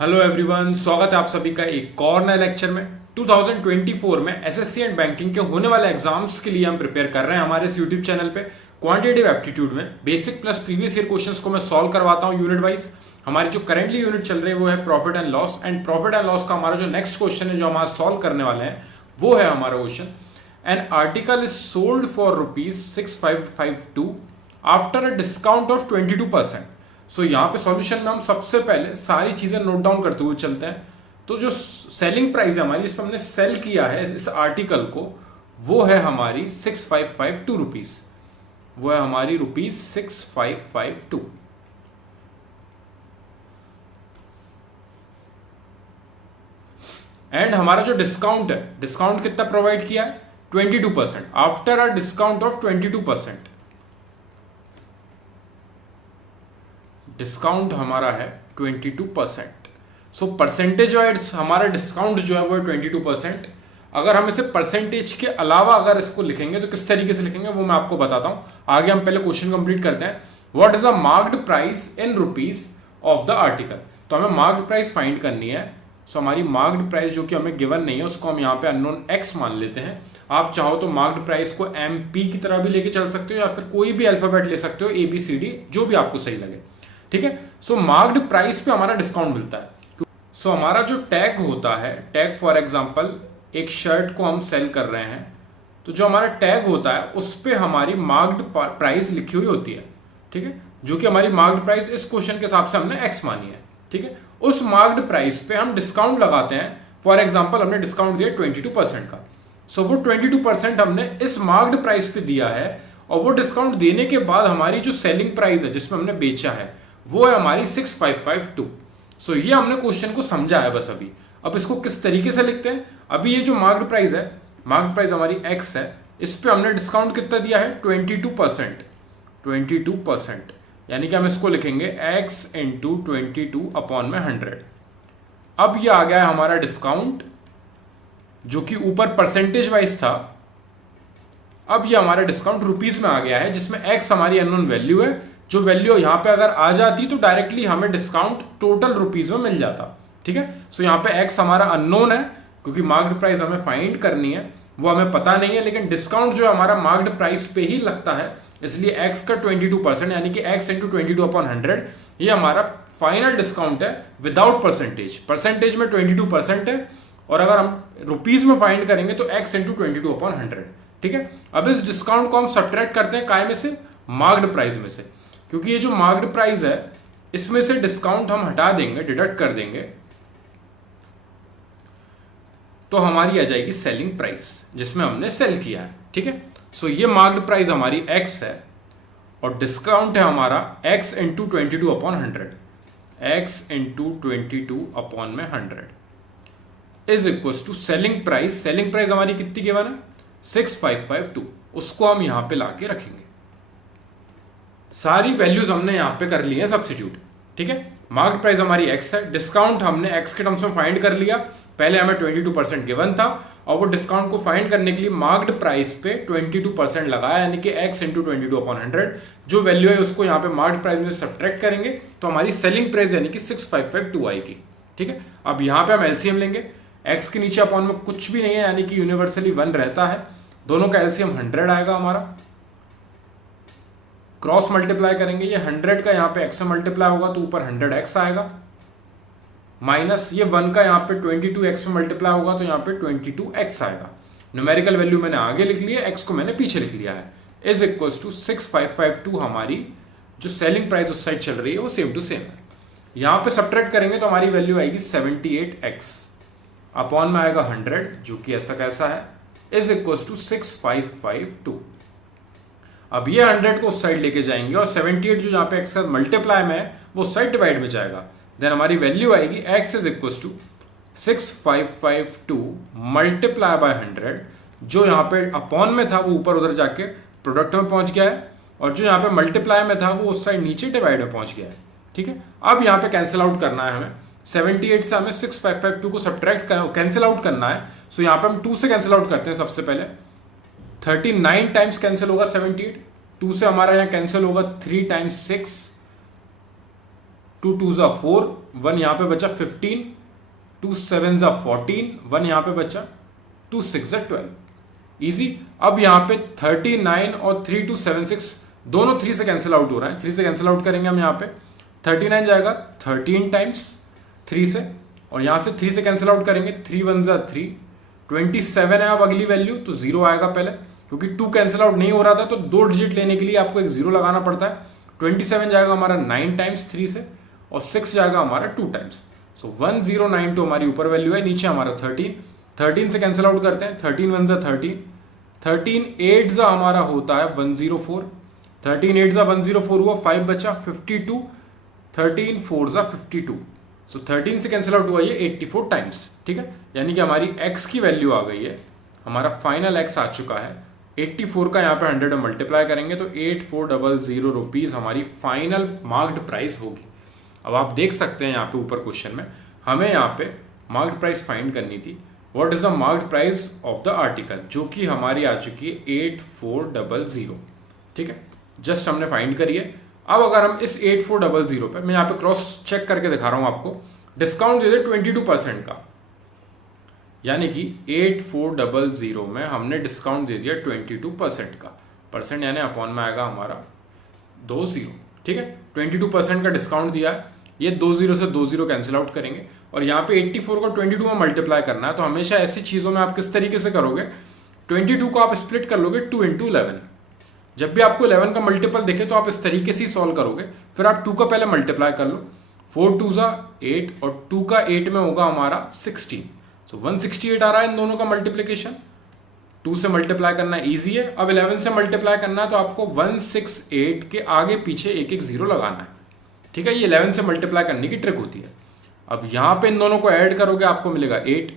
Hello everyone, स्वागत है आप सभी का एक और नए लेक्चर में। 2024 में एसएससी एंड बैंकिंग के होने वाले एग्जाम्स के लिए हम प्रिपेयर कर रहे हैं हमारे इस यूट्यूब चैनल पे। क्वांटिटेटिव एप्टीट्यूड में basic plus previous year questions को मैं सॉल्व करवाता हूं यूनिट वाइज। हमारी जो करेंटली यूनिट चल रही है वो है profit and loss, and profit and loss का हमारा जो नेक्स्ट क्वेश्चन है जो हम आज सॉल्व करने वाले हैं वो है हमारा question, an article is sold for ₹6552 after a discount of 22%। सो यहाँ पे सॉल्यूशन में हम सबसे पहले सारी चीजें नोट डाउन करते हुए चलते हैं। तो जो सेलिंग प्राइस है हमारी, इस पर हमने सेल किया है इस आर्टिकल को, वो है हमारी 6552 रुपीज, वो है हमारी ₹6552। एंड हमारा जो डिस्काउंट है, डिस्काउंट कितना प्रोवाइड किया है? 22%। After a discount of 22%, discount हमारा है 22%। सो परसेंटेज वाइज हमारा डिस्काउंट जो है वो है 22%। अगर हम इसे परसेंटेज के अलावा अगर इसको लिखेंगे तो किस तरीके से लिखेंगे वो मैं आपको बताता हूं। आगे हम पहले क्वेश्चन कंप्लीट करते हैं। What is the marked price in rupees of the article? तो हमें मार्क्ड प्राइस फाइंड करनी है। सो हमारी मार्क्ड प्राइस जो कि हमें गिवन नहीं है उसको हम यहाँ पे अननोन एक्स मान लेते हैं। आप चाहो तो मार्क्ड प्राइस को MP की तरह भी लेके चल सकते हो या फिर कोई भी अल्फाबेट ले सकते हो, ABCD, जो भी आपको सही लगे। ठीक है। सो मार्क्ड प्राइस पे हमारा डिस्काउंट मिलता है। सो हमारा जो टैग होता है, टैग फॉर एग्जांपल एक शर्ट को हम सेल कर रहे हैं तो जो हमारा टैग होता है उस पे हमारी मार्क्ड प्राइस लिखी हुई होती है। ठीक है, जो कि हमारी मार्क्ड प्राइस इस क्वेश्चन के हिसाब से हमने एक्स मानी है। ठीक है, उस मार्क्ड प्राइस पे हम डिस्काउंट लगाते हैं। फॉर एग्जाम्पल हमने डिस्काउंट दिया 22% का। सो वो 22% हमने इस मार्क्ड प्राइस पे दिया है, और वो डिस्काउंट देने के बाद हमारी जो सेलिंग प्राइस है जिसमें हमने बेचा है वो है हमारी 6552। सो ये हमने क्वेश्चन को समझा है बस अभी। अब इसको किस तरीके से लिखते हैं? अभी ये जो मार्क्ड प्राइस है, मार्क्ड प्राइस हमारी एक्स है, इस पे हमने डिस्काउंट कितना दिया है? 22%। 22%, यानी कि हम इसको लिखेंगे x इंटू 22/100। अब ये आ गया है हमारा डिस्काउंट जो कि ऊपर परसेंटेज वाइज था। अब ये हमारा डिस्काउंट रुपीज में आ गया है जिसमें x हमारी अननोन वैल्यू है। जो वैल्यू यहां पे अगर आ जाती तो डायरेक्टली हमें डिस्काउंट टोटल रुपीज में मिल जाता। ठीक है, सो यहाँ पे x हमारा अननोन है क्योंकि मार्क्ड प्राइस हमें फाइंड करनी है, वो हमें पता नहीं है, लेकिन डिस्काउंट जो हमारा मार्क्ड प्राइस पे ही लगता है, इसलिए x का 22% यानी कि x इंटू 22/100 ये हमारा फाइनल डिस्काउंट है विदाउट परसेंटेज। परसेंटेज में 22% है, और अगर हम रुपीज में फाइंड करेंगे तो x इंटू 22/100। ठीक है, अब इस डिस्काउंट को हम सब्ट्रैक्ट करते हैं काय में से? मार्क्ड प्राइस में से, क्योंकि ये जो मार्क्ड प्राइस है इसमें से डिस्काउंट हम हटा देंगे, डिडक्ट कर देंगे, तो हमारी आ जाएगी सेलिंग प्राइस जिसमें हमने सेल किया है। ठीक है, सो ये मार्क्ड प्राइस हमारी x है और डिस्काउंट है हमारा x into 22/100, x into 22/100 is equal to selling price. Selling price हमारी कितनी गिवन है? 6552। उसको हम यहां पे लाके रखेंगे। सारी वैल्यूज हमने यहां पे कर ली है सब्स्टिट्यूट। ठीक है, मार्क्ड प्राइस हमारी x है, डिस्काउंट हमने x के टर्म्स में फाइंड कर लिया। पहले हमें 22% गिवन था और वो डिस्काउंट को फाइंड करने के लिए मार्क्ड प्राइस पे 22% लगाया, यानी कि x इंटू 22/100। जो वैल्यू है उसको यहाँ पे मार्क्ड प्राइस में सब्ट्रैक्ट करेंगे तो हमारी सेलिंग प्राइस यानी कि 6552 आएगी। ठीक है, अब यहाँ पे हम एलसीएम लेंगे। x के नीचे अपॉन में कुछ भी नहीं है, यानी कि यूनिवर्सली 1 रहता है। दोनों का एलसीएम 100 आएगा हमारा। क्रॉस मल्टीप्लाई करेंगे, ये 100 का यहाँ पे x से मल्टीप्लाई होगा तो ऊपर 100x आएगा, माइनस ये 1 का यहाँ पे 22x में मल्टीप्लाई होगा तो यहाँ पे 22x आएगा। न्यूमेरिकल वैल्यू मैंने आगे लिख ली है, x को मैंने पीछे लिख लिया है। इज इक्वल टू 6552 हमारी जो सेलिंग प्राइस उस साइड चल रही है वो सेम टू सेम है। यहाँ पे सब्ट्रैक्ट करेंगे तो हमारी वैल्यू आएगी 78x, अपॉन में आएगा 100 जो कि ऐसा कैसा है, इज इक्वल टू 6552। अब ये 100 को उस साइड लेके जाएंगे और 78 जो यहाँ पे x मल्टीप्लाई में है वो उस साइड डिवाइड में जाएगा। देन हमारी वैल्यू आएगी x is equal to 6552 multiply by 100। जो यहाँ पे अपॉन में था वो ऊपर उधर जाके प्रोडक्ट में पहुंच गया है, और जो यहाँ पे मल्टीप्लाई में था वो उस साइड नीचे डिवाइड में पहुंच गया है। ठीक है, अब यहाँ पे कैंसिल आउट करना है हमें। 78 से हमें 6552 को सब्ट्रैक्ट कैंसिल आउट करना है। सो यहाँ पे हम 2 से कैंसिल आउट करते हैं। सबसे पहले 39 टाइम्स कैंसिल होगा 78, 2 से हमारा यहाँ कैंसिल होगा 3 टाइम्स 6, 2 2 ज़ा 4, 1 यहाँ पे बचा 15, 2 7 ज़ा 14, 1 यहाँ पे बचा, 2 6 ज़ा 12। इजी। अब यहाँ पे 39 और 3 2 7 6 दोनों 3 से कैंसिल आउट हो रहा है, 3 से कैंसिल आउट करेंगे हम यहाँ पे। 39 जाएगा 13 टाइम्स 3 से, और यहाँ से 3 से कैंसिल आउट करेंगे, 3 1 ज़ा 3, 27 है अब अगली वैल्यू, तो 0 आएगा पहले, क्योंकि 2 कैंसिल आउट नहीं हो रहा था तो 2 डिजिट लेने के लिए आपको एक 0 लगाना पड़ता है। 27 जाएगा हमारा 9 टाइम्स 3 से, और 6 जाएगा हमारा 2 टाइम्स। सो 1092 हमारी ऊपर वैल्यू है, नीचे हमारा 13 से कैंसिल आउट करते हैं, 13 1 ज़ा 13, 13 8 ज़ा हमारा होता है 104, 13 8 ज़ा 104 हुआ, 5 बचा 52, 13 4 ज़ा 52। सो 13 से कैंसिल आउट हुआ ये 84 टाइम्स, ठीक है। यानी कि हमारी x की वैल्यू आ गई है, हमारा फाइनल x आ चुका है 84 का, यहाँ पे 100 में मल्टीप्लाई करेंगे तो 8400 रुपीज़ हमारी फाइनल मार्क्ड प्राइस होगी। अब आप देख सकते हैं यहाँ पे ऊपर क्वेश्चन में हमें यहाँ पे मार्क्ड प्राइस फाइंड करनी थी। What is the marked price of the article, जो कि हमारी आ चुकी है 8400, ठीक है। जस्ट हमने फाइंड करी है। अब अगर हम इस 8400 पे, मैं यहाँ पे क्रॉस चेक करके दिखा रहा हूँ आपको, डिस्काउंट दे दे 22% का, यानी कि 8400 में हमने डिस्काउंट दे दिया 22% का, परसेंट यानी अपॉन में आएगा हमारा 20, ठीक है। 22% का डिस्काउंट दिया है, ये 20 से 20 कैंसिल आउट करेंगे, और यहाँ पे 84 को 22 में मल्टीप्लाई करना है। तो हमेशा ऐसी चीज़ों में आप किस तरीके से करोगे, 22 को आप स्प्लिट कर लोगे 2 × 11। जब भी आपको 11 का मल्टीपल दिखे तो आप इस तरीके से ही सॉल्व करोगे, फिर आप 2 का पहले मल्टीप्लाई कर लो, 4 2 ज़ा 8, और 2 का 8 में होगा हमारा 16, सो 168 आ रहा है इन दोनों का मल्टीप्लीकेशन। 2 से मल्टीप्लाई करना ईजी है। अब 11 से मल्टीप्लाई करना है तो आपको 168 के आगे पीछे एक एक 0 लगाना है, ठीक है। ये 11 से मल्टीप्लाई करने की ट्रिक होती है। अब यहाँ पे इन दोनों को ऐड करोगे आपको मिलेगा 8,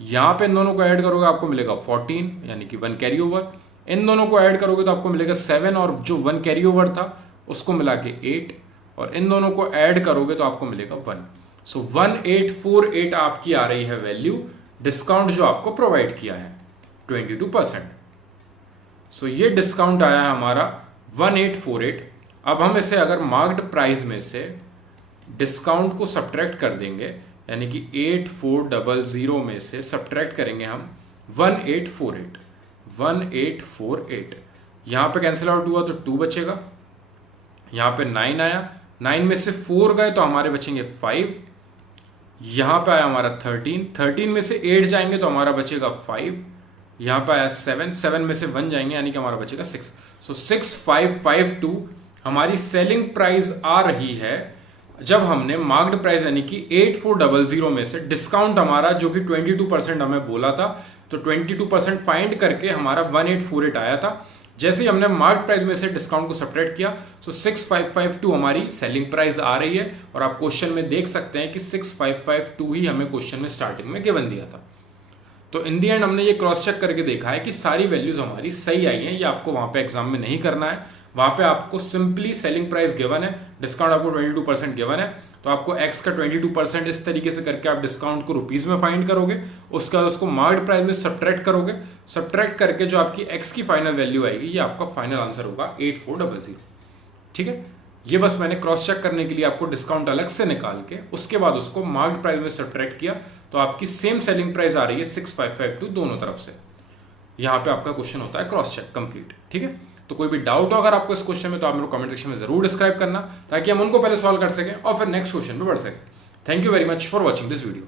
यहाँ पे इन दोनों को ऐड करोगे आपको मिलेगा 14, यानी कि 1 कैरी ओवर, इन दोनों को ऐड करोगे तो आपको मिलेगा 7, और जो 1 कैरी ओवर था उसको मिला के 8, और इन दोनों को ऐड करोगे तो आपको मिलेगा 1। सो 1848 आपकी आ रही है वैल्यू, डिस्काउंट जो आपको प्रोवाइड किया है 22%। सो ये डिस्काउंट आया है हमारा 1848। अब हम इसे अगर मार्क्ड प्राइस में से डिस्काउंट को सब्ट्रैक्ट कर देंगे, यानी कि 8400 में से सब्ट्रैक्ट करेंगे हम 1848, यहाँ पे कैंसिल आउट हुआ तो 2 बचेगा, यहाँ पे 9 आया, 9 में से 4 गए तो हमारे बचेंगे 5, यहाँ पे आया हमारा 13 में से 8 जाएंगे तो हमारा बचेगा 5, यहाँ पे आया 7 में से 1 जाएंगे यानी कि हमारा बचेगा 6। सो 6552 हमारी सेलिंग प्राइस आ रही है जब हमने मार्क्ड प्राइस यानी कि 8400 में से डिस्काउंट हमारा जो कि 22% हमें बोला था, तो 22% फाइंड करके हमारा 1848 आया था। जैसे ही हमने मार्क्ड प्राइस में से डिस्काउंट को सब्ट्रैक्ट किया, सो 6552 हमारी सेलिंग प्राइस आ रही है, और आप क्वेश्चन में देख सकते हैं कि 6552 ही हमें क्वेश्चन में स्टार्टिंग में गिवन दिया था। तो इन दी एंड हमने ये क्रॉस चेक करके देखा है कि सारी वैल्यूज हमारी सही आई हैं। ये आपको वहां पे एग्जाम में नहीं करना है, वहां पे आपको सिंपली सेलिंग प्राइस गिवन है, डिस्काउंट आपको 22% गिवन है, तो आपको x का 22% इस तरीके से करके आप डिस्काउंट को रुपीज में फाइंड करोगे, उसके बाद उसको मार्क्ड प्राइस में सब्ट्रैक्ट करोगे, सब्ट्रैक्ट करके जो आपकी x की फाइनल वैल्यू आएगी ये आपका फाइनल आंसर होगा 8400, ठीक है। ये बस मैंने क्रॉस चेक करने के लिए आपको डिस्काउंट अलग से निकाल के उसके बाद उसको मार्क्ड प्राइस में सब्ट्रैक्ट किया, तो आपकी सेम सेलिंग प्राइस आ रही है 6552 दोनों तरफ से। यहाँ पे आपका क्वेश्चन होता है क्रॉस चेक कंप्लीट, ठीक है। तो कोई भी डाउट हो अगर आपको इस क्वेश्चन में तो आप मेरे को कमेंट सेक्शन में जरूर डिस्क्राइब करना, ताकि हम उनको पहले सॉल्व कर सकें और फिर नेक्स्ट क्वेश्चन पे बढ़ सकें। Thank you very much for watching this video.